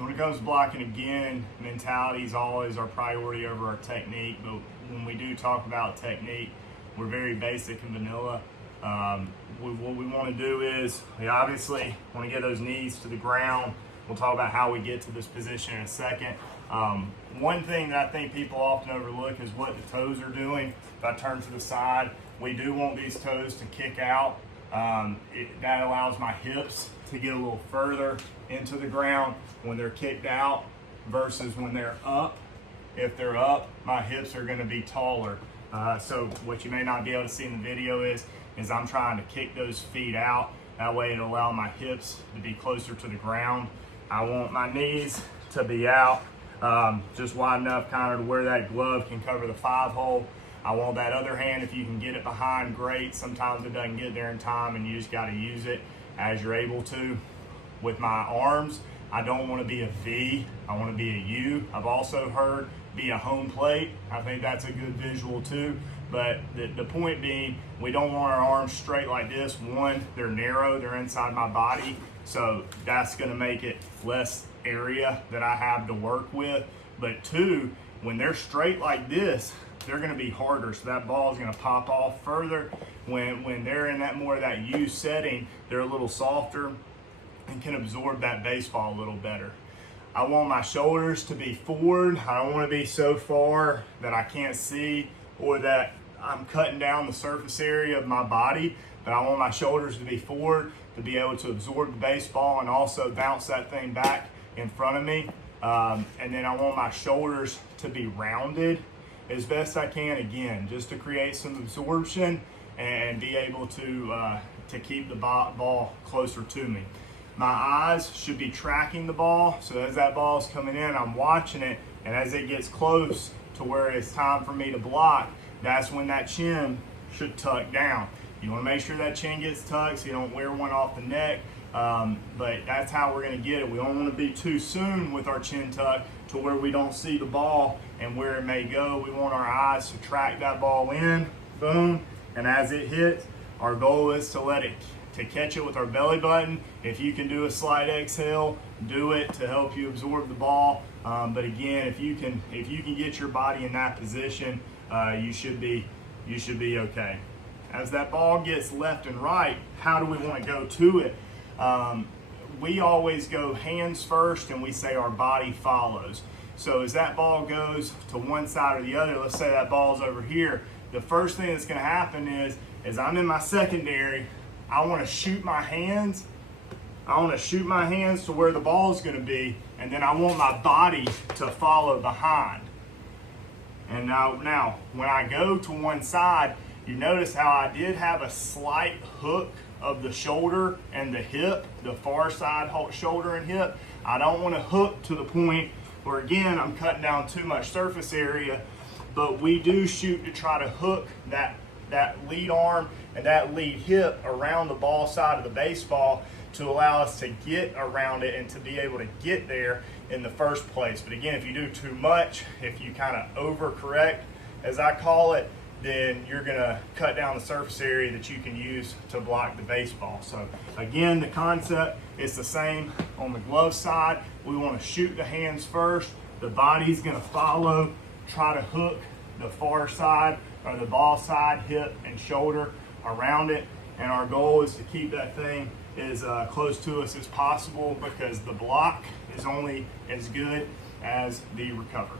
when it comes to blocking again, mentality is always our priority over our technique. But when we do talk about technique, we're very basic and vanilla. What we want to do is we obviously want to get those knees to the ground. We'll talk about how we get to this position in a second. One thing that I think people often overlook is what the toes are doing. If I turn to the side, we do want these toes to kick out. That allows my hips to get a little further into the ground when they're kicked out versus when they're up. If they're up, my hips are going to be taller. So what you may not be able to see in the video is I'm trying to kick those feet out. That way it'll allow my hips to be closer to the ground. I want my knees to be out, just wide enough kind of to where that glove can cover the 5-hole. I want that other hand, if you can get it behind, great. Sometimes it doesn't get there in time and you just got to use it as you're able to. With my arms, I don't want to be a V, I want to be a U. I've also heard be a home plate. I think that's a good visual too. But the point being, we don't want our arms straight like this. One, they're narrow, they're inside my body. So that's gonna make it less area that I have to work with. But two, when they're straight like this, they're gonna be harder. So that ball is gonna pop off further. When they're in that more of that U setting, they're a little softer and can absorb that baseball a little better. I want my shoulders to be forward. I don't want to be so far that I can't see or that I'm cutting down the surface area of my body, but I want my shoulders to be forward to be able to absorb the baseball and also bounce that thing back in front of me. And then I want my shoulders to be rounded as best I can, again, just to create some absorption and be able to keep the ball closer to me. My eyes should be tracking the ball, so as that ball is coming in, I'm watching it, and as it gets close to where it's time for me to block, that's when that chin should tuck down. You want to make sure that chin gets tucked so you don't wear one off the neck, but that's how we're going to get it. We don't want to be too soon with our chin tuck to where we don't see the ball and where it may go. We want our eyes to track that ball in, boom, and as it hits, our goal is to catch it with our belly button. If you can do a slight exhale, do it to help you absorb the ball. But again, if you can get your body in that position, you should be okay. As that ball gets left and right, how do we want to go to it? We always go hands first and we say our body follows. So as that ball goes to one side or the other, let's say that ball's over here, the first thing that's going to happen is I'm in my secondary, I want to shoot my hands. I want to shoot my hands to where the ball is going to be, and then I want my body to follow behind. And now, when I go to one side, you notice how I did have a slight hook of the shoulder and the hip, the far side shoulder and hip. I don't want to hook to the point where, again, I'm cutting down too much surface area, but we do shoot to try to hook that lead arm and that lead hip around the ball side of the baseball to allow us to get around it and to be able to get there in the first place. But again, if you do too much, if you kind of overcorrect, as I call it, then you're gonna cut down the surface area that you can use to block the baseball. So again, the concept is the same on the glove side. We wanna shoot the hands first. The body's gonna follow, try to hook the far side or the ball side, hip and shoulder around it. And our goal is to keep that thing as close to us as possible, because the block is only as good as the recover.